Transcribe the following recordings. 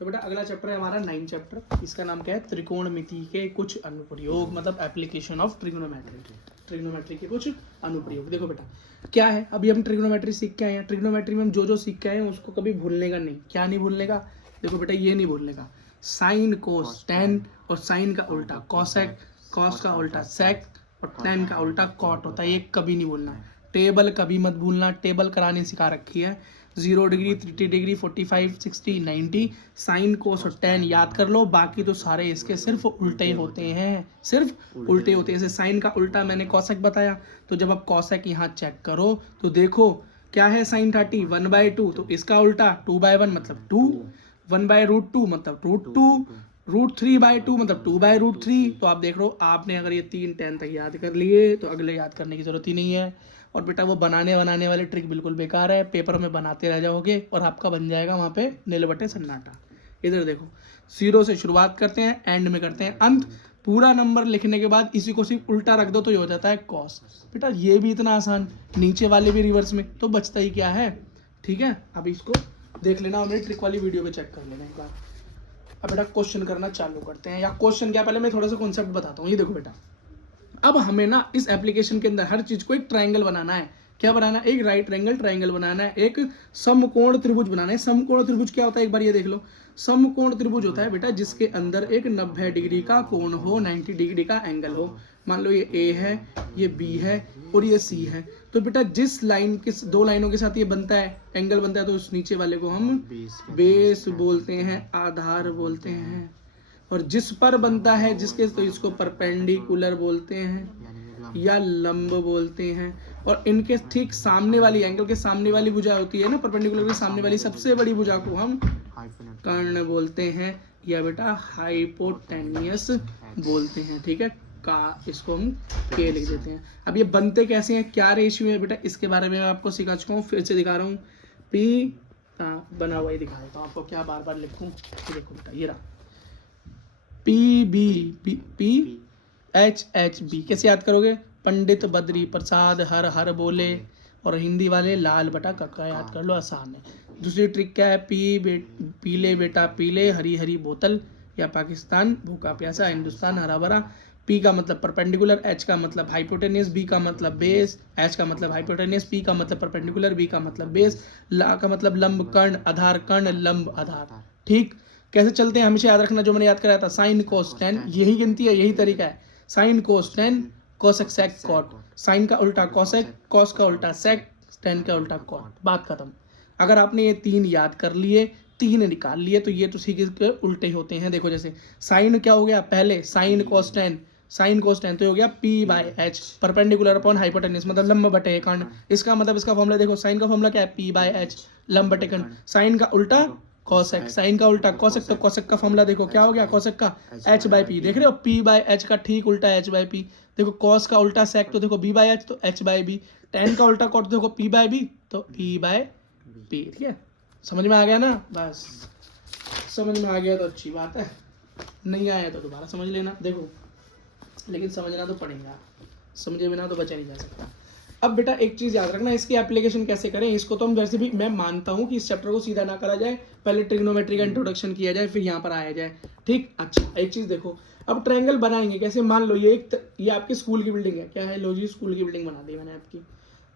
तो बेटा अगला चैप्टर है हमारा 9 चैप्टर। इसका नाम क्या है? त्रिकोणमिति के कुछ अनुप्रयोग, मतलब एप्लीकेशन ऑफ ट्रिग्नोमेट्री। ट्रिग्नोमेट्री के कुछ अनुप्रयोग। देखो बेटा क्या है, अभी हम ट्रिग्नोमेट्री सीख के आए हैं। ट्रिग्नोमेट्री में हम जो जो सीख के आए हैं उसको कभी भूलने का नहीं। क्या नहीं भूलने का? देखो बेटा ये नहीं भूलने का, साइन कोस टेन और साइन का उल्टा कॉसेक, कॉस का उल्टा सेक और टेन का उल्टा कॉट होता है, ये कभी नहीं भूलना। टेबल कभी मत भूलना, टेबल कराने सिखा रखी है। 0 डिग्री, 30 डिग्री, 45, 60, 90, साइन कोस और टेन याद कर लो। बाकी तो सारे इसके सिर्फ उल्टे होते हैं, सिर्फ उल्टे होते हैं। जैसे साइन का उल्टा मैंने कॉसेक बताया, तो जब आप कॉसेक यहाँ चेक करो तो देखो क्या है, साइन 30 1/2, तो इसका उल्टा 2/1 मतलब 2, 1/√2 मतलब √2, √3/2 मतलब 2/√3। तो आप देख लो, आपने अगर ये 3 10 तक याद कर लिए तो अगले याद करने की जरूरत ही नहीं है। और बेटा वो बनाने वाले ट्रिक बिल्कुल बेकार है, पेपर में बनाते रह जाओगे और आपका बन जाएगा वहाँ पे नीलबटे सन्नाटा। इधर देखो, 0 से शुरुआत करते हैं, एंड में करते हैं अंत। पूरा नंबर लिखने के बाद इसी को सिर्फ उल्टा रख दो तो ये हो जाता है कॉस। बेटा ये भी इतना आसान, नीचे वाले भी रिवर्स में, तो बचता ही क्या है। ठीक है, अब इसको देख लेना, हमने ट्रिक वाली वीडियो में चेक कर लेना एक बार। अब बेटा क्वेश्चन करना चालू करते हैं, या क्वेश्चन क्या, पहले मैं थोड़ा सा कॉन्सेप्ट बताता हूँ। ये देखो बेटा, अब हमें ना इस एप्लीकेशन के अंदर हर चीज को एक ट्रायंगल बनाना है। क्या बनाना है? एक राइट एंगल ट्रायंगल बनाना है, एक समकोण त्रिभुज बनाना है। समकोण त्रिभुज क्या होता है एक बार ये देख लो। समकोण त्रिभुज होता है बेटा जिसके अंदर एक 90 डिग्री का कोण हो, 90 डिग्री का एंगल हो। मान लो ये ए है, ये बी है और ये सी है। तो बेटा जिस लाइन के दो लाइनों के साथ ये बनता है, एंगल बनता है, तो उस नीचे वाले को हम बेस बोलते हैं, आधार बोलते हैं। और जिस पर बनता है जिसके, तो इसको परपेंडिकुलर बोलते हैं या लंब बोलते हैं। और इनके ठीक सामने वाली, एंगल के सामने वाली भुजा होती है ना, परपेंडिकुलर के सामने वाली सबसे बड़ी भुजा को हम कर्ण बोलते हैं या बेटा हाइपोटेनियस बोलते हैं। ठीक है, का इसको हम के लिख देते हैं। अब ये बनते कैसे हैं, क्या रेशियो है बेटा, इसके बारे में मैं आपको सिखा चुका हूँ, फिर से दिखा रहा हूँ। पी बना हुआ ही दिखा देता हूँ आपको, क्या बार बार लिखूँ। देखो बेटा ये रहा, PBPHHB। कैसे याद करोगे? पंडित बद्री प्रसाद हर हर बोले, और हिंदी वाले लाल बटा कक्का याद कर लो, आसान है। दूसरी ट्रिक क्या है? पीले बेटा पीले, हरी हरी बोतल, या पाकिस्तान भूखा प्यासा, हिंदुस्तान हरा भरा। P का मतलब परपेंडिकुलर, H का मतलब हाइपोटेनियस, B का मतलब बेस, H का मतलब हाइपोटेनियस, P का मतलब परपेंडिकुलर, B का मतलब बेस, ला का मतलब लंब, कर्ण आधार, कर्ण लंब आधार। ठीक, कैसे चलते हैं हमेशा याद रखना, जो मैंने याद कराया था, साइन कोस टेन, यही गिनती है, यही तरीका है। Sine cos tan, cosec sec cot, sine का उल्टा कोसेक, कॉस का उल्टा सेक, टेन का उल्टा कॉट, बात खत्म। अगर आपने ये 3 याद कर लिए, 3 निकाल लिए, तो ये तो सीधे के उल्टे होते हैं। देखो जैसे साइन क्या हो गया, पहले sign cos ten, sign cos ten तो हो गया P/H, परपेंडिकुलर अपॉन हाइपोटेनियस मतलब लंब बटे कर्ण। इसका मतलब इसका फॉर्मूला देखो, साइन का फॉर्मूला क्या है? P/H, लंब बटे कर्ण। साइन का उल्टा कॉसेक, साइन का उल्टा कॉसेक, तो कॉसेक का फॉर्मूला देखो क्या हो गया, कॉसेक का H/P। देख रहे हो, P/H का ठीक उल्टा H/P। देखो कॉस का उल्टा सेक, तो देखो B/H तो H/B। टेन का उल्टा कॉट देखो P/B तो P/P। ठीक है, समझ में आ गया ना? बस समझ में आ गया तो अच्छी बात है, नहीं आया तो दोबारा समझ लेना। देखो लेकिन समझना तो पड़ेगा, समझे बिना तो बचा नहीं जा सकता। अब बेटा एक चीज़ याद रखना, इसकी एप्लीकेशन कैसे करें, इसको तो हम वैसे भी, मैं मानता हूँ कि इस चैप्टर को सीधा ना करा जाए, पहले ट्रिग्नोमेट्री का इंट्रोडक्शन किया जाए, फिर यहाँ पर आया जाए। ठीक, अच्छा एक चीज़ देखो, अब ट्रायंगल बनाएंगे कैसे। मान लो ये आपकी स्कूल की बिल्डिंग है, क्या है, लो जी स्कूल की बिल्डिंग बना दी मैंने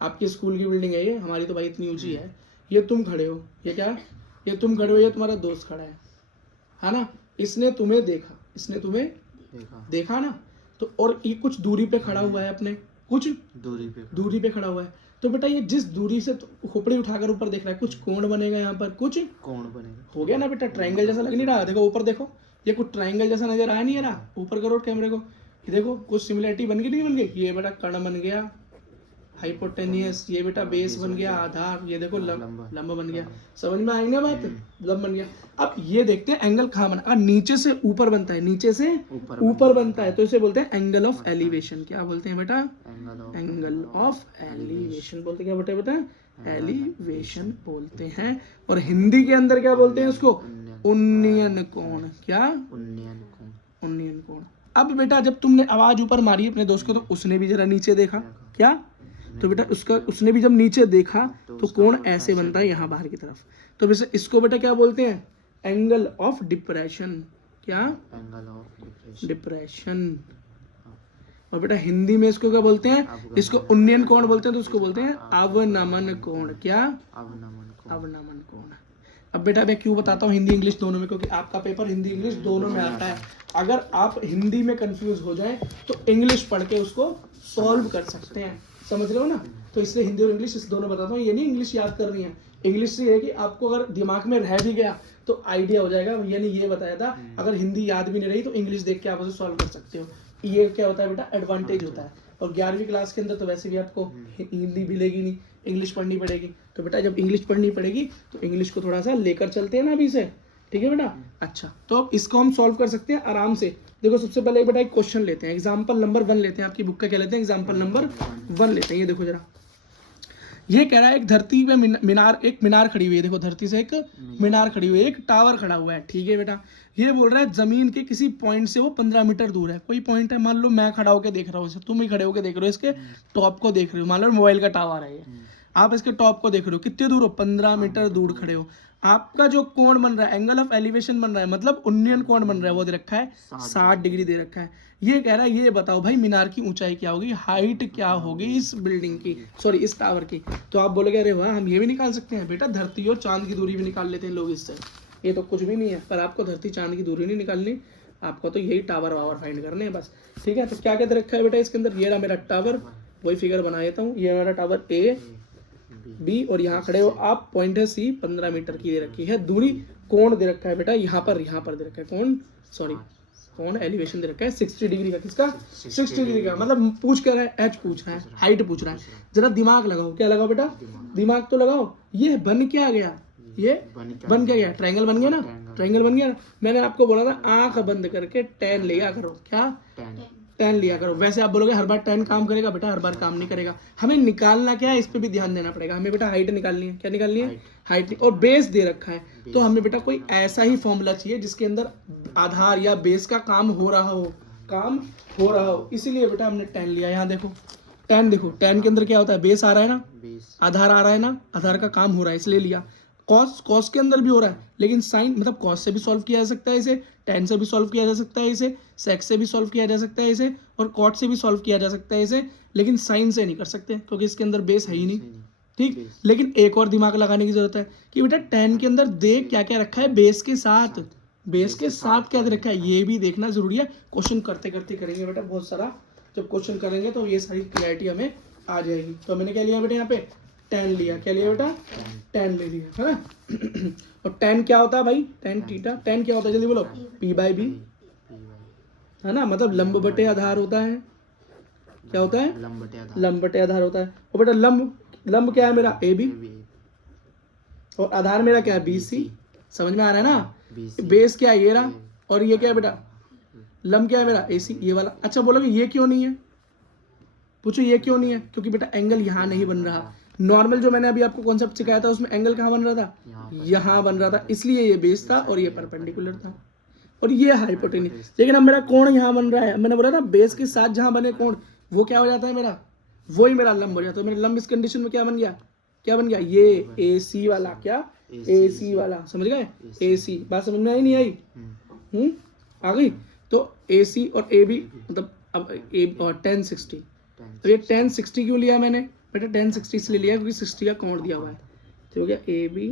आपकी स्कूल की बिल्डिंग है ये, हमारी तो भाई इतनी ऊँची है। ये तुम खड़े हो, ये क्या, ये तुम खड़े हो, ये तुम्हारा दोस्त खड़ा है ना, इसने तुम्हें देखा, इसने तुम्हें देखा ना, तो और ये कुछ दूरी पे खड़ा हुआ है, अपने कुछ दूरी पे खड़ा हुआ है। तो बेटा ये जिस दूरी से खोपड़ी उठाकर ऊपर देख रहा है, कुछ कोण बनेगा यहाँ पर, कुछ कोण बनेगा, हो गया ना बेटा, ट्रायंगल जैसा लग नहीं रहा? देखो ऊपर देखो, ये कुछ ट्रायंगल जैसा नजर आया नहीं रहा? ऊपर करो कैमरे को, ये देखो कुछ सिमिलरिटी बन गई, नहीं बन गई? ये बेटा कर्ण बन गया हाइपोटेनियस, ये बेटा बेस बन गया आधार, ये देखो लंब बन गया। समझ में आई ना बात? लंब बन गया। अब ये देखते हैं एंगल कहाँ बना, नीचे से ऊपर बनता है, नीचे से ऊपर बनता है, तो इसे बोलते हैं एंगल ऑफ एलिवेशन। क्या बोलते हैं बेटा? एंगल ऑफ एलिवेशन बोलते हैं। क्या बेटा? एलिवेशन बोलते हैं। और हिंदी के अंदर क्या बोलते हैं उसको? उन्नयन कोण। क्या? उन्नयन कोण। अब बेटा जब तुमने आवाज ऊपर मारी अपने दोस्त को, तो उसने भी जरा नीचे देखा, क्या, तो बेटा उसने भी जब नीचे देखा तो कोण ऐसे बनता है यहाँ बाहर की तरफ। तो वैसे इसको बेटा क्या बोलते हैं? एंगल ऑफ डिप्रेशन, क्या? Angle of depression. और बेटा हिंदी में इसको क्या बोलते हैं? इसको उन्नयन कोण बोलते हैं, तो उसको बोलते हैं अवनमन कोण। क्या? अवनमन कोण। अब बेटा मैं क्यों बताता हूँ हिंदी इंग्लिश दोनों में, क्योंकि आपका पेपर हिंदी इंग्लिश दोनों में आता है। अगर आप हिंदी में कंफ्यूज हो जाए तो इंग्लिश पढ़ के उसको सॉल्व कर सकते हैं, समझ रहे हो ना? तो इसलिए हिंदी और इंग्लिश इस दोनों बताता हूँ। ये नहीं इंग्लिश याद करनी है, इंग्लिश से है कि आपको अगर दिमाग में रह भी गया तो आइडिया हो जाएगा। भैया ने ये बताया था, अगर हिंदी याद भी नहीं रही तो इंग्लिश देख के आप उसे सॉल्व कर सकते हो। ये क्या होता है बेटा? एडवांटेज होता है। और 11वीं क्लास के अंदर तो वैसे भी आपको हिंदी मिलेगी नहीं, इंग्लिश पढ़नी पड़ेगी। तो बेटा जब इंग्लिश पढ़नी पड़ेगी तो इंग्लिश को थोड़ा सा लेकर चलते हैं ना अभी से, ठीक है बेटा? अच्छा, तो अब इसको हम सॉल्व कर सकते हैं आराम से। देखो सबसे पहले बेटा एक क्वेश्चन लेते हैं, एग्जाम्पल नंबर 1 लेते हैं। आपकी बुक का क्या लेते हैं? एग्जाम्पल नंबर 1 लेते हैं। ये देखो जरा, ये कह रहा है एक धरती पे मीनार खड़ी हुई है। देखो धरती से एक मीनार खड़ी हुई है, एक टावर खड़ा हुआ है, ठीक है बेटा? ये बोल रहा है जमीन के किसी पॉइंट से वो 15 मीटर दूर है। कोई पॉइंट है, मान लो मैं खड़ा होकर देख रहा हूँ इसे, तुम ही खड़े होकर देख रहे हो, इसके टॉप को देख रहे हो। मान लो मोबाइल का टावर है ये, आप इसके टॉप को देख रहे हो, कितने दूर हो? 15 मीटर दूर खड़े हो। आपका जो कोण बन रहा है, एंगल ऑफ एलिवेशन बन रहा है, मतलब उन्नयन कोण बन रहा है, वो दे रखा है 60 डिग्री दे रखा है। ये कह रहा है ये बताओ भाई मीनार की ऊंचाई क्या होगी, हाइट क्या होगी इस बिल्डिंग की, सॉरी इस टावर की। तो आप बोलोगे अरे वाह हम ये भी निकाल सकते हैं। बेटा धरती और चांद की दूरी भी निकाल लेते हैं लोग इससे, ये तो कुछ भी नहीं है। पर आपको धरती चांद की दूरी नहीं निकालनी, आपको तो यही टावर वावर फाइंड करने हैं बस, ठीक है? तो क्या क्या दे रखा है बेटा इसके अंदर? ये रहा मेरा टावर, वही फिगर बना देता हूँ। ये मेरा टावर ए बी, और यहाँ खड़े हो आप, पॉइंट है सी, 15 मीटर की दे रखी है दूरी। कोण दे रखा है बेटा यहाँ पर दे रखा है कोण, सॉरी कोण एलिवेशन दे रखा है 60 डिग्री का। किसका? 60 डिग्री का। मतलब पूछ कर रहा है, एच पूछ रहा है, हाइट पूछ रहा है। जरा दिमाग लगाओ, क्या लगाओ बेटा? दिमाग तो लगाओ। ये बन क्या गया? ये बन क्या गया? ट्रायंगल बन गया ना, ट्रायंगल बन गया। मैंने आपको बोला था आंख बंद करके tan लिया करो। क्या? tan लिया करो। वैसे आप बोलोगे हर बार tan काम करेगा, बेटा हर बार काम नहीं करेगा। हमें निकालना क्या है, इस पे भी ध्यान देना पड़ेगा। हमें बेटा हाइट निकालनी है। क्या निकालनी है? हाइट। और बेस दे रखा है, तो हमें बेटा कोई ऐसा ही फॉर्मूला चाहिए जिसके अंदर आधार या बेस का काम हो रहा हो, इसीलिए बेटा हमने tan लिया। यहाँ देखो tan, देखो tan के अंदर क्या होता है? बेस आ रहा है ना, आधार आ रहा है ना, आधार का काम हो रहा है इसलिए लिया। कॉस के अंदर भी हो रहा है, लेकिन साइन मतलब कॉस से भी सॉल्व किया जा सकता है इसे, tan से भी सॉल्व किया जा सकता है इसे, सेक से भी सॉल्व किया जा सकता है इसे, और कॉट से भी सॉल्व किया जा सकता है इसे, लेकिन साइन से नहीं कर सकते क्योंकि इसके अंदर बेस है ही नहीं, ठीक? लेकिन एक और दिमाग लगाने की जरूरत है कि बेटा tan के अंदर देख क्या क्या रखा है बेस के साथ, क्या दे रखा है ये भी देखना जरूरी है। क्वेश्चन करते करते करेंगे बेटा बहुत सारा, जब क्वेश्चन करेंगे तो ये सारी क्लैरिटी हमें आ जाएगी। तो मैंने क्या लिया बेटा यहाँ पे? tan लिया। क्या लिया बेटा? tan ले लिया, है ना? और tan क्या होता है भाई? tan theta. tan क्या होता है जल्दी बोलो? p/b, है ना? मतलब लंब बटे आधार होता है। क्या होता है? लंब बटे आधार होता है। और बेटा लंब क्या है मेरा? AB, और आधार मेरा क्या है? BC। समझ में आ रहा है ना? बेस क्या है? ये रहा। और ये क्या है बेटा? लंब क्या है मेरा? AC, ये वाला। अच्छा बोलोगे ये क्यों नहीं है? पूछो ये क्यों नहीं है? क्योंकि बेटा एंगल यहाँ नहीं बन रहा। नॉर्मल जो मैंने अभी आपको कॉन्सेप्ट सिखाया था उसमें एंगल कहाँ बन रहा था? यहाँ बन रहा था, इसलिए ये बेस था और ये परपेंडिकुलर था और ये हाइपोटेन्यूज। लेकिन अब मेरा कोण यहाँ बन रहा है, मैंने बोला ना बेस के साथ जहाँ बने कोण वो क्या हो जाता है मेरा? वही मेरा लंब हो जाता है। मेरा लंब इस कंडीशन में क्या बन गया? ये AC वाला। क्या? AC वाला। समझ गए? AC बात समझ में आई नहीं आई? आ गई? तो AC और AB मतलब अब A और tan 60। तो ये tan 60 क्यों लिया मैंने बेटा? tan 60 इसलिए लिया क्योंकि 60 का कोण दिया हुआ है। तो हो गया AB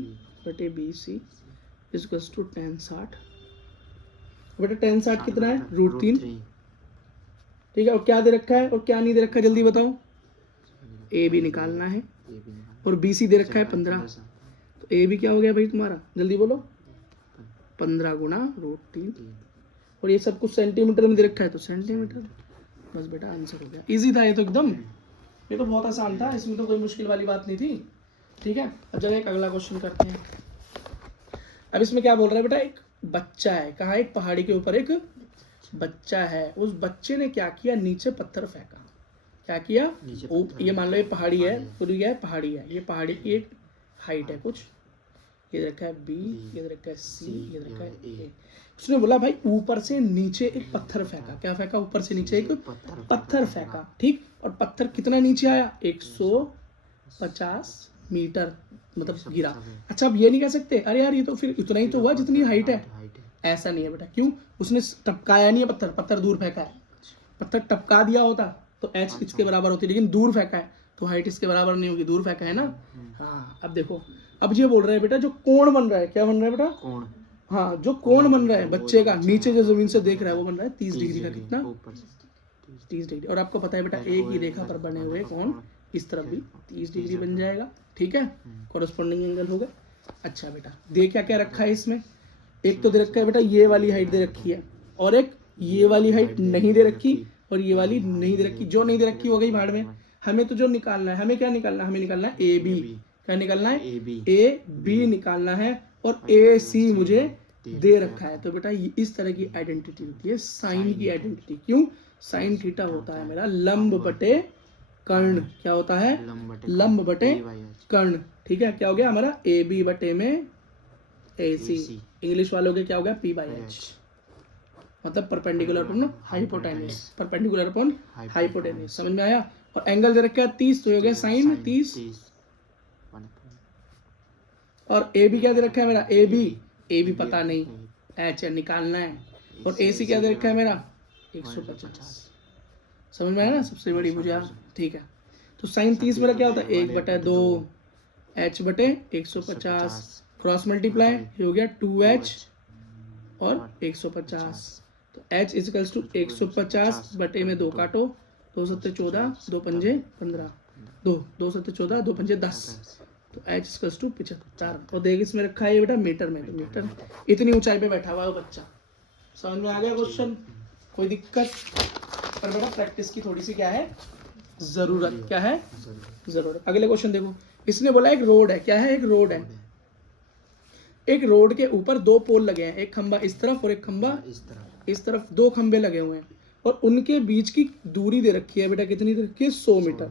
बटे BC इक्वल्स टू tan 60। बेटा tan 60 कितना है? √3, ठीक है? और क्या दे रखा है और क्या नहीं दे रखा है जल्दी बताओ? AB निकालना है और BC दे रखा है 15। तो AB क्या हो गया भाई तुम्हारा? जल्दी बोलो। 15 गुणा √3, और ये सब कुछ सेंटीमीटर में दे रखा है तो सेंटीमीटर। बस बेटा आंसर हो गया। इजी था ये तो एकदम, ये तो बहुत आसान था, इसमें तो कोई मुश्किल वाली बात नहीं थी, ठीक है? अब चलिए एक अगला क्वेश्चन करते हैं। अब इसमें क्या बोल रहा है बेटा? एक बच्चा है, कहाँ? एक पहाड़ी के ऊपर एक बच्चा है। उस बच्चे ने क्या किया? नीचे पत्थर फेंका। क्या किया? ये मान लो ये पहाड़ी है, पूरी क्या है? पहाड़ी है। ये पहाड़ी की एक हाइट है कुछ, ये रखा है B, ये रखा है C, ये रखा है A। उसने बोला भाई ऊपर से नीचे एक पत्थर फेंका। क्या फेंका? ऊपर से नीचे एक पत्थर फेंका, ठीक? और पत्थर कितना नीचे आया? 150 मीटर, मतलब गिरा। अच्छा अब ये नहीं कह सकते अरे यार ये तो फिर इतना ही तो हुआ जितनी हाइट है, ऐसा नहीं है बेटा। क्यों? उसने टपकाया नहीं है पत्थर, पत्थर दूर फेंका है। पत्थर टपका दिया होता तो एच इसके बराबर होती, लेकिन दूर फेंका है तो हाइट इसके बराबर नहीं होगी, दूर फेंका है ना। हाँ अब देखो, अब ये बोल रहा है बेटा जो कोण बन रहा है, क्या बन रहा है बेटा? कोण। हाँ जो कोण बन रहा है बच्चे का, नीचे जो जमीन से देख रहा है वो बन रहा है 30 डिग्री का। कितना? 30 डिग्री। और आपको पता है बेटा एक ही रेखा पर बने हुए कोण इस तरफ भी 30 डिग्री बन जाएगा। ठीक है, कॉरेस्पॉन्डिंग एंगल हो गए। अच्छा बेटा दे क्या क्या रखा है इसमें, एक तो दे रखा है बेटा ये वाली हाइट दे रखी है, और एक ये वाली हाइट नहीं दे रखी, और ये वाली नहीं दे रखी। जो नहीं दे रखी हो गई भाड़ में। हमें तो जो निकालना है, हमें क्या निकालना है? हमें निकालना है ए बी। क्या निकालना है? ए बी निकालना है, और ए सी मुझे दे रखा है। तो बेटा इस तरह की आइडेंटिटी होती है साइन की आइडेंटिटी। क्यों? साइन थीटा होता है मेरा लंब बटे कर्ण। क्या होता है? लंब बटे कर्ण। ठीक है, क्या हो गया हमारा? ए बी बटे में ए सी। इंग्लिश वालों के क्या हो गया? पी बाई एच, मतलब perpendicular upon hypotenuse. Perpendicular upon hypotenuse. समझ में आया? और एंगल दे रखा है 30, तो हो गया साइन 30। और ए बी क्या दे रखा है मेरा? ए बी पता नहीं, एच निकालना है। और ए सी क्या दे रखा है मेरा? 150। समझ में आया ना? सबसे बड़ी भुजा। ठीक है, तो साइन 30 मेरा क्या होता है? 1/2 एच बटे 150 क्रॉस मल्टीप्लाई, ये हो गया 2h और 150। तो h इजिकल्स टू 150 बटे में 2 काटो, 2 सत्ते 14, 2 पंजे 15, 2 सत्ते 14, 2 पंजे 10, तो h इजिकल्स टू 75। और देख इसमें रखा है बेटा मीटर में, तो मीटर इतनी ऊंचाई पे बैठा हुआ है बच्चा। समझ में आ गया क्वेश्चन? कोई दिक्कत? पर बेटा प्रैक्टिस की थोड़ी सी क्या है जरूरत। क्या है? जरूरत। अगले क्वेश्चन देखो, इसने बोला एक रोड है। क्या है? एक रोड है। एक रोड के ऊपर 2 पोल लगे हैं, एक खंबा इस तरफ और एक खंबा इस तरफ। 2 खंबे लगे हुए हैं और उनके बीच की दूरी दे रखी है बेटा, कितनी दे रखी है? 100 मीटर।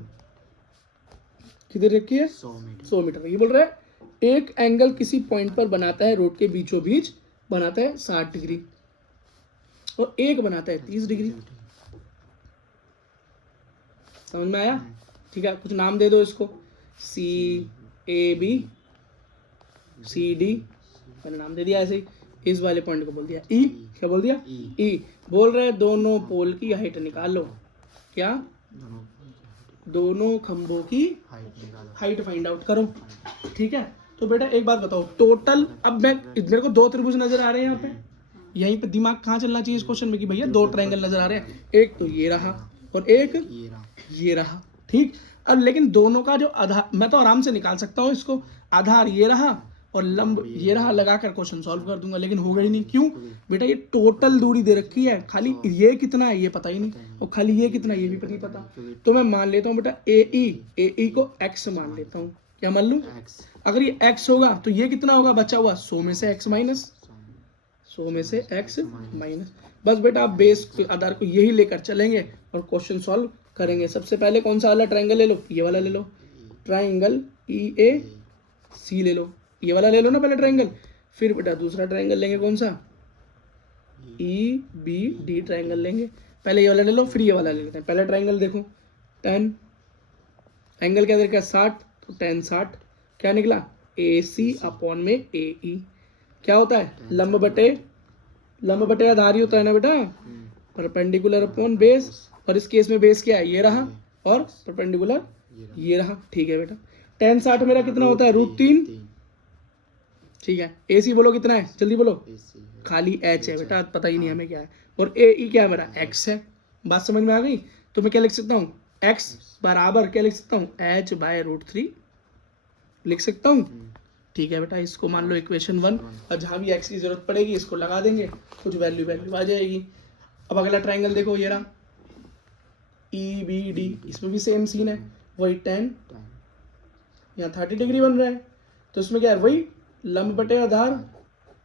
कितनी रखी है? 100 मीटर। ये बोल रहा है एक एंगल किसी पॉइंट पर बनाता है, रोड के बीचों बीच बनाता है 60 डिग्री और एक बनाता है 30 डिग्री। समझ में आया? ठीक है, कुछ नाम दे दो इसको। सी ए बी सी डी, मैंने नाम दे दिया ऐसे ही। इस वाले पॉइंट को बोल दिया ई। क्या बोल दिया? ई। बोल रहे दोनों पोल की हाइट निकालो। क्या? दोनों खंभों की हाइट फाइंड आउट करो। ठीक है, तो बेटा एक बात बताओ, टोटल अब मैं मेरे को 2 त्रिभुज नजर आ रहे हैं यहाँ पे। यहीं पे दिमाग कहाँ चलना चाहिए इस क्वेश्चन में कि भैया 2 ट्रायंगल नजर आ रहे हैं, एक तो ये रहा और एक ये रहा। ठीक, अब लेकिन दोनों का जो आधार, मैं तो आराम से निकाल सकता हूँ इसको, आधार ये रहा और लंब ये रहा, लगाकर क्वेश्चन सॉल्व कर दूंगा, लेकिन होगा ही नहीं। क्यों? बेटा ये टोटल दूरी दे रखी है, खाली ये कितना है ये पता ही नहीं, और खाली ये कितना है ये भी नहीं पता। तो मैं मान लेता हूँ बेटा ए ई को x मान लेता हूँ। क्या मान लूँ? अगर ये x होगा तो ये कितना होगा बचा हुआ? 100 में से x माइनस, 100 में से x माइनस। बस बेटा आप बेस आधार को यही लेकर चलेंगे और क्वेश्चन सॉल्व करेंगे। सबसे पहले कौन सा वाला ट्रायंगल ले लो? ये वाला ले लो, ट्रायंगल ई ए सी ले लो, ये वाला ले लो ना पहले ट्रायंगल। फिर बेटा दूसरा ट्रायंगल लेंगे कौन सा? ई बी डी ट्रायंगल लेंगे। पहले ये वाला ले लो फिर ये वाला ले लेते हैं। पहला ट्रायंगल देखो, 10 एंगल क्या देखा? 60, तो 10 60 क्या निकला? ए सी अपॉन में ए ई। क्या होता है? लंब बटे आधार ही होता है ना बेटा, परपेंडिकुलर अपॉन बेस। और इस केस में बेस क्या है? ये रहा और परपेंडिकुलर ये रहा। ठीक है बेटा, 10 60 मेरा कितना होता है? √3। ठीक है, ए सी बोलो कितना है? जल्दी बोलो। खाली एच है बेटा, पता ही नहीं हमें क्या है। और ए ई क्या है मेरा? एक्स है। बात समझ में आ गई? तो मैं क्या लिख सकता हूँ? एक्स बराबर क्या लिख सकता हूँ? एच बाय √3 लिख सकता हूँ। ठीक है बेटा, इसको मान लो इक्वेशन 1, और जहाँ भी एक्स की जरूरत पड़ेगी इसको लगा देंगे, कुछ वैल्यू आ जाएगी। अब अगला ट्रायंगल देखो, ये रहा ई बी डी, इसमें भी सेम सीन है, वही 10, यहाँ 30 डिग्री बन रहा है। तो इसमें क्या है? वही लंब बटे आधार,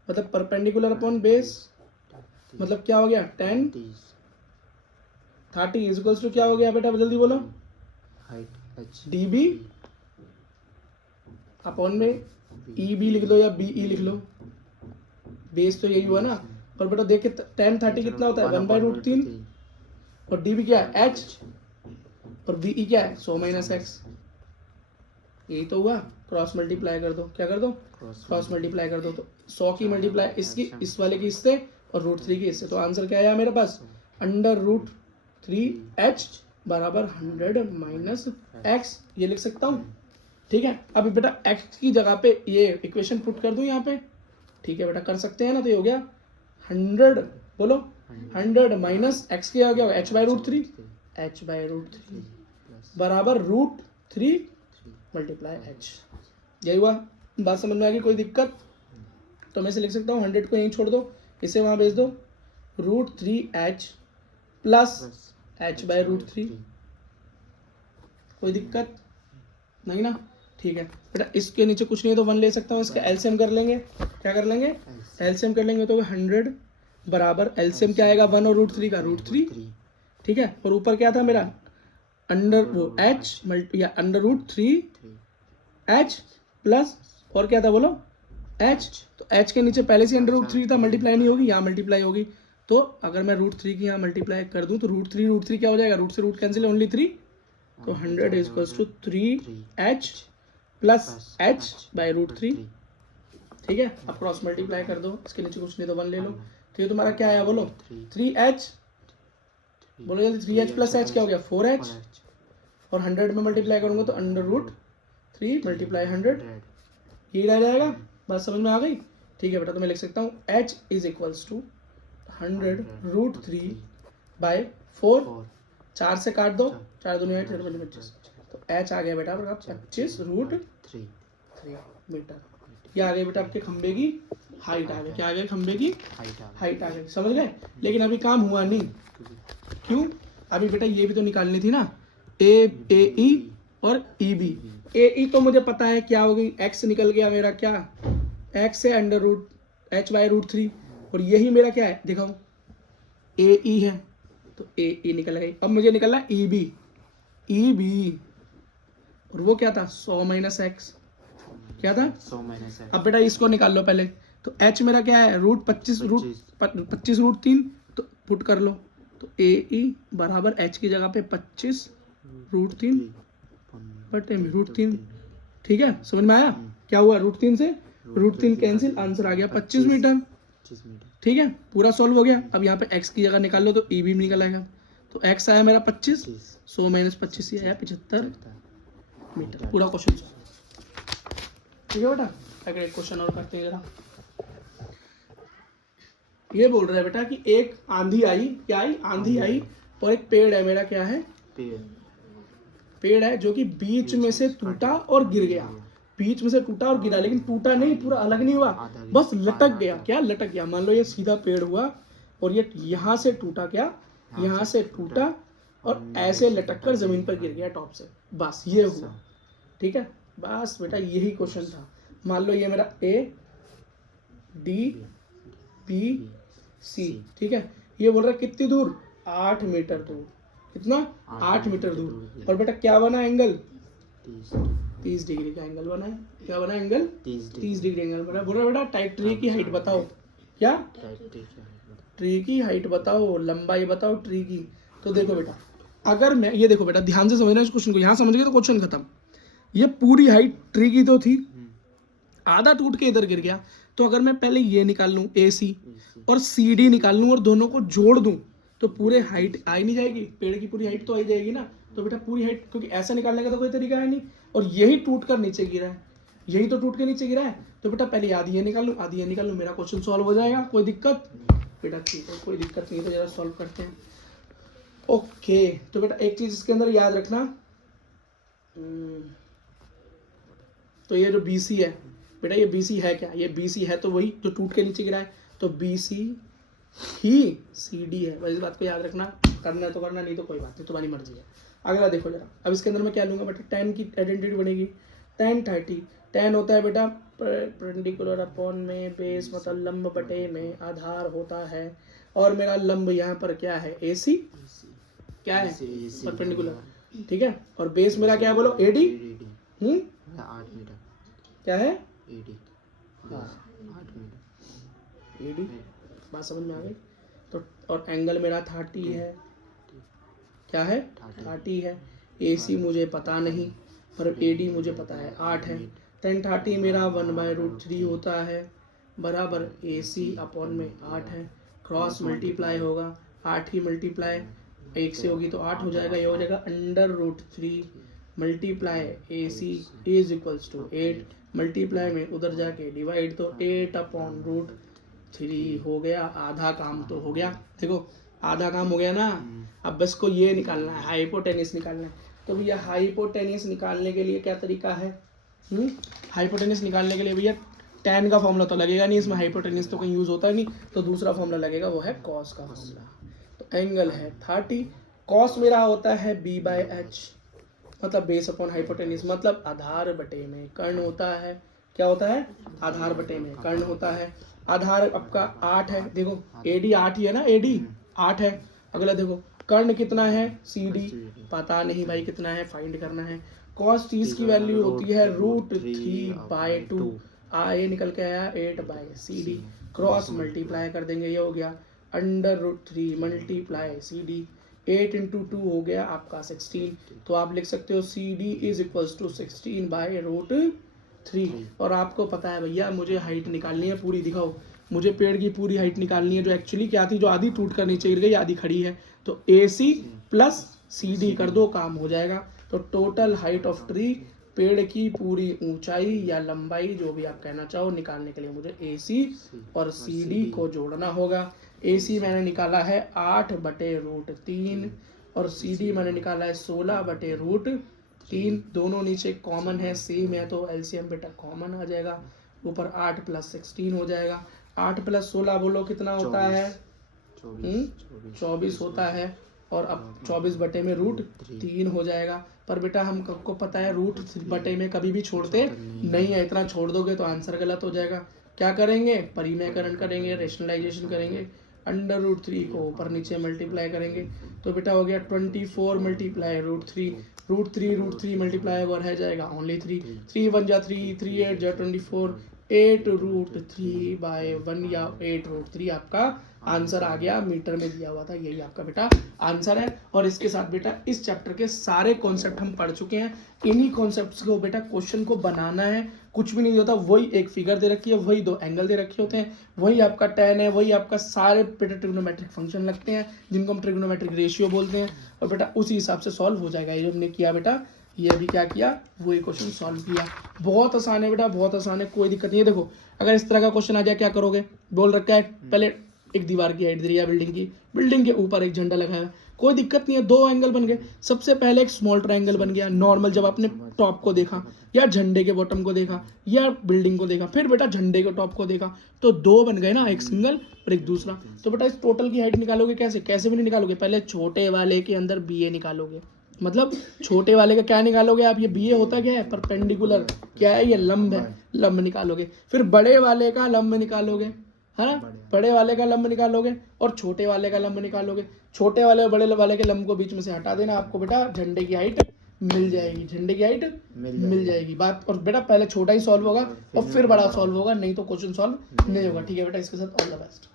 मतलब परपेंडिकुलर अपॉन बेस, मतलब क्या हो गया? 10 30 इजिकल्स टू क्या हो गया बेटा? जल्दी बोलो। डी बी अपॉन में ई बी लिख लो या बी ई लिख लो, बेस तो यही हुआ ना। और बेटा देखे 10 30 कितना होता है? 1/√3। और डी बी क्या है? एच, और बी ई क्या है? 100 - x। यही तो हुआ, क्रॉस मल्टीप्लाई कर दो, क्या कर दो, क्रॉस मल्टीप्लाई कर दो, तो 100 की मल्टीप्लाई इसकी, इस वाले की इससे, और √3 की इससे, तो आंसर क्या आया मेरे पास, √3h बराबर 100 माइनस x, ये लिख सकता हूँ। ठीक है, अब बेटा x की जगह पे ये इक्वेशन पुट कर दूं यहाँ पे, ठीक है बेटा, कर सकते हैं ना, तो ये हो गया 100, बोलो 100 माइनस x के आ गया h/√3, h/√3 बराबर √3 मल्टीप्लाई h। यही हुआ, बात समझ में आ गई, कोई दिक्कत? तो मैं इसे लिख सकता हूँ 100 को यहीं छोड़ दो, इसे वहाँ भेज दो, √3h प्लस h/√3, कोई दिक्कत नहीं ना? ठीक है बेटा, इसके नीचे कुछ नहीं है तो 1 ले सकता हूँ, इसका एलसीएम कर लेंगे, क्या कर लेंगे, एलसीएम कर लेंगे, तो 100 बराबर एलसीएम क्या आएगा, 1 और √3 का √3, ठीक है, और ऊपर क्या था मेरा, अंडर वो h या √3h प्लस, और क्या था बोलो, h, तो h के नीचे पहले से √3 था, मल्टीप्लाई नहीं होगी, यहाँ मल्टीप्लाई होगी, तो अगर मैं √3 की यहाँ मल्टीप्लाई कर दूँ तो √3 क्या हो जाएगा, रूट से रूट कैंसिल, ओनली 3, तो 100 equals to 3h plus h/√3, ठीक है। अब क्रॉस मल्टीप्लाई कर दो, इसके नीचे कुछ नहीं तो 1 ले लो, तो ये तुम्हारा क्या आया बोलो, 3h, बोलो जल्दी, 3h प्लस h क्या हो गया, 4h, और 100 में मल्टीप्लाई करूंगा तो √3 मल्टीप्लाई 100, ये रह जाएगा, बात समझ में आ गई? ठीक है बेटा, तो मैं लिख सकता हूँ h इज इक्वल्स टू 100√3/4, 4 से काट दो, 4 दूनी 8, 25, तो h आ गया बेटा आपका 25√3 मीटर। ये आ गई बेटा आपके खंबे की हाइट आ गई, क्या आ गई, खंबे की हाइट आ गई, समझ गए? लेकिन अभी काम हुआ नहीं, क्यों? अभी बेटा ये भी तो निकालनी थी ना, AE और EB। AE तो मुझे पता है क्या हो गई, x निकल गया मेरा, क्या x है h/√3, और यही मेरा क्या है दिखाओ, AE है, तो AE निकल गई। अब मुझे निकलना है EB, और वो क्या था, 100 माइनस x, क्या था, 100 माइनस x। अब बेटा इसको निकाल लो पहले, तो h मेरा क्या है, √25√3, तो पुट कर लो, तो AE बराबर h की जगह पे 25√3 बटे √3, ठीक है, समझ में आया? क्या हुआ, √3 से √3 कैंसिल, आंसर आ गया 25 मीटर, ठीक है, पूरा सॉल्व हो गया। अब यहाँ पे x की जगह निकाल लो, तो EB भी निकल आएगा, तो x आया मेरा 25, 100 माइनस 25 आया 75 मीटर, पूरा क्वेश्चन सॉल्व। ठीक है बेटा, अगर एक क्वेश्चन और करते हैं जरा। ये बोल रहा है बेटा कि एक आंधी आई, क्या आई, आंधी आई, और एक पेड़ है मेरा, क्या है, पेड़ है जो कि बीच में से टूटा और गिर गया, बीच में से टूटा और गिरा, लेकिन टूटा नहीं, पूरा अलग नहीं हुआ, बस लटक गया, क्या लटक गया। मान लो ये सीधा पेड़ हुआ और ये यहाँ से टूटा, क्या यहाँ से टूटा और ऐसे लटक कर जमीन पर गिर गया टॉप से, बस ये हुआ, ठीक है, बस बेटा यही क्वेश्चन था। मान लो ये मेरा ADBC, ठीक है, ये बोल रहा है कितनी दूर, 8 मीटर दूर, कितना, 8 मीटर दूर, और बेटा क्या बना एंगल, 30 डिग्री का एंगल बना है, क्या बना एंगल, 30 डिग्री एंगल बना। बोल रहा बेटा टाइप ट्री की हाइट बताओ, क्या ट्री की हाइट बताओ, लंबाई बताओ ट्री की। तो देखो बेटा, अगर मैं, ये देखो बेटा ध्यान से समझना इस क्वेश्चन को, यहाँ समझ गए तो क्वेश्चन खत्म। ये पूरी हाइट ट्री की तो थी, आधा टूट के इधर गिर गया, तो अगर मैं पहले ये निकाल लूँ AC और CD निकाल लूँ और दोनों को जोड़ दूँ, तो पूरे हाइट आ ही नहीं जाएगी, पेड़ की पूरी हाइट तो आ ही जाएगी ना। तो बेटा पूरी हाइट, क्योंकि ऐसा निकालने का तो कोई तरीका है नहीं, और यही टूट कर नीचे गिरा है, यही तो टूट के नीचे गिरा है, तो बेटा पहले आधी ये निकाल लूँ, आधी ये निकाल लूँ, मेरा क्वेश्चन सॉल्व हो जाएगा, कोई दिक्कत बेटा? ठीक है, कोई दिक्कत नहीं, तो जरा सॉल्व करते हैं। ओके, तो बेटा एक चीज इसके अंदर याद रखना, तो ये जो BC है बेटा, ये BC है क्या, ये BC है तो वही जो टूट के नीचे गिरा है, तो BC ही CD है, बस इस बात को याद रखना, करना है तो करना, नहीं तो कोई बात नहीं, तुम्हारी मर्जी है। अगला देखो जरा, अब इसके अंदर मैं क्या लूँगा बेटा, tan की आइडेंटिटी बनेगी, tan 30, tan होता है बेटा परपेंडिकुलर अपॉन में बेस, मतलब लंब बटे में आधार होता है, और मेरा लंब यहाँ पर क्या है, AC, क्या है, परपेंडिकुलर, ठीक है, और बेस मेरा क्या है बोलो, AD, 8 मीटर, क्या है, AD, हाँ 8 मीटर, AD, बात समझ में आ गई। तो और एंगल मेरा 30 है, क्या है, 30 है। AC मुझे पता नहीं, पर AD मुझे पता है 8 है। tan 30 मेरा 1/√3 होता है बराबर AC अपॉन में 8 है, क्रॉस मल्टीप्लाई होगा 8 की मल्टीप्लाई 1 से होगी तो 8 हो जाएगा, ये हो जाएगा √3 multiply AC is equals to 8 multiply में उधर जाके डिवाइड तो 8/√3 हो गया। आधा काम तो हो गया, देखो आधा काम हो गया ना। अब बस को ये निकालना है, हाइपोटेनिस निकालना है। तो भैया हाइपोटेनिस निकालने के लिए क्या तरीका है? हाइपोटेनिस निकालने के लिए भैया tan का फॉर्मूला तो लगेगा नहीं, इसमें हाइपोटेनिस तो कहीं यूज होता ही नहीं, तो दूसरा फॉर्मूला लगेगा, वो है कॉस का फॉर्मूला। तो एंगल है 30, कॉस मेरा होता है B/H मतलब बेस अपॉन हाइपोटेनिस, मतलब आधार बटे में कर्ण होता है। क्या होता है? आधार बटे में कर्ण होता है। आधार आपका 8 है, देखो AD 8 ही है ना, AD 8 है। अगला देखो कर्ण कितना है? CD पता नहीं भाई कितना है, फाइंड करना है। कॉस 30 की वैल्यू होती है √3/2, ये निकल के आया 8/CD, क्रॉस मल्टीप्लाई कर देंगे, ये हो गया √3 मल्टीप्लाई CD, 8 × 2 हो गया आपका 16। तो आप लिख सकते हो CD इज इक्वल्स टू 16/√3। और आपको पता है भैया मुझे हाइट निकालनी है पूरी, दिखाओ मुझे पेड़ की पूरी हाइट निकालनी है, जो एक्चुअली क्या थी, जो आधी टूट कर नीचे गिर गई, आधी खड़ी है। तो AC प्लस CD कर दो, काम हो जाएगा। तो टोटल हाइट ऑफ ट्री, पेड़ की पूरी ऊंचाई या लंबाई जो भी आप कहना चाहो, निकालने के लिए मुझे AC और CD को जोड़ना होगा। AC मैंने निकाला है 8/√3 और CD मैंने निकाला है 16/√3। दोनों नीचे कॉमन है, सेम है, तो LCM बेटा कॉमन आ जाएगा। ऊपर 8 + 16 हो जाएगा। 8 + 16 बोलो कितना होता है? 24 होता है। और अब 24/√3 हो जाएगा। पर बेटा हम सबको पता है √बटे में कभी भी छोड़ते नहीं है, इतना छोड़ दोगे तो आंसर गलत हो जाएगा। क्या करेंगे? परिमेयकरण करेंगे, रेशनलाइजेशन करेंगे, √3 को ऊपर नीचे मल्टीप्लाई करेंगे। तो बेटा हो गया 24 मल्टीप्लाई √3, √3 मल्टीप्लाई और रह जाएगा ओनली 3, 3 × 1 = 3, 3 × 8 = 24, 8√3/1 या 8√3 आपका आंसर आ गया। मीटर में दिया हुआ था, यही आपका बेटा आंसर है। और इसके साथ बेटा इस चैप्टर के सारे कॉन्सेप्ट हम पढ़ चुके हैं। इन्हीं कॉन्सेप्ट्स को बेटा क्वेश्चन को बनाना है, कुछ भी नहीं होता, वही एक फिगर दे रखी है, वही 2 एंगल दे रखे होते हैं, वही आपका tan है, वही आपका सारे बेटा ट्रिग्नोमेट्रिक फंक्शन लगते हैं जिनको हम ट्रिग्नोमेट्रिक रेशियो बोलते हैं। और बेटा उसी हिसाब से सॉल्व हो जाएगा। ये जो हमने किया बेटा, ये भी क्या किया, वही क्वेश्चन सॉल्व किया। बहुत आसान है बेटा, बहुत आसान है, कोई दिक्कत नहीं है। देखो अगर इस तरह का क्वेश्चन आ जाए क्या करोगे? बोल रखा है पहले एक दीवार की हाइट दे रही है बिल्डिंग के ऊपर एक झंडा लगाया, कोई दिक्कत नहीं है, 2 एंगल बन गए। सबसे पहले एक स्मॉल ट्रायंगल बन गया नॉर्मल, जब आपने टॉप को देखा या झंडे के बॉटम को देखा या बिल्डिंग को देखा, फिर बेटा झंडे के टॉप को देखा, तो 2 बन गए ना, एक सिंगल और एक दूसरा। तो बेटा इस टोटल की हाइट निकालोगे कैसे? कैसे भी नहीं निकालोगे, पहले छोटे वाले के अंदर BA निकालोगे, मतलब छोटे वाले का क्या निकालोगे आप? ये BA होता क्या है? परपेंडिकुलर, क्या है ये? लंब है, लंब निकालोगे। फिर बड़े वाले का लंब निकालोगे, है ना, बड़े वाले का लंब निकालोगे और छोटे वाले का लंब निकालोगे। छोटे वाले और बड़े वाले के लंब को बीच में से हटा देना, आपको बेटा झंडे की हाइट मिल जाएगी, झंडे की हाइट मिल जाएगी बात। और बेटा पहले छोटा ही सॉल्व होगा और फिर बड़ा सॉल्व होगा, नहीं तो क्वेश्चन सॉल्व नहीं होगा। ठीक है बेटा, इसके साथ ऑल द बेस्ट।